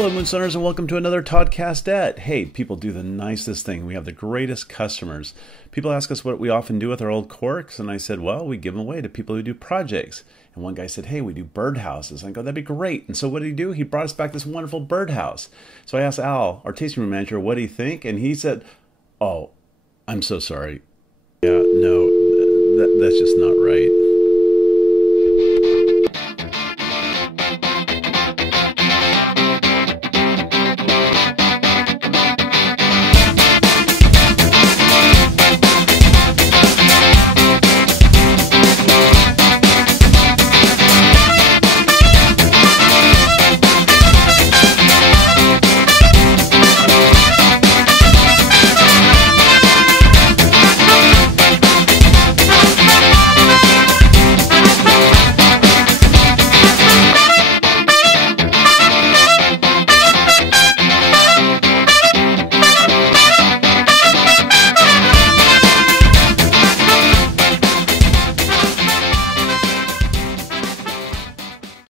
Hello, Moonstoners, and welcome to another Toddcast. Hey, people do the nicest thing. We have the greatest customers. People ask us what we often do with our old corks, and I said, well, we give them away to people who do projects. And one guy said, hey, we do birdhouses. I go, that'd be great. And so what did he do? He brought us back this wonderful birdhouse. So I asked Al, our tasting room manager, what do you think? And he said, oh, I'm so sorry. Yeah, no, that's just not right.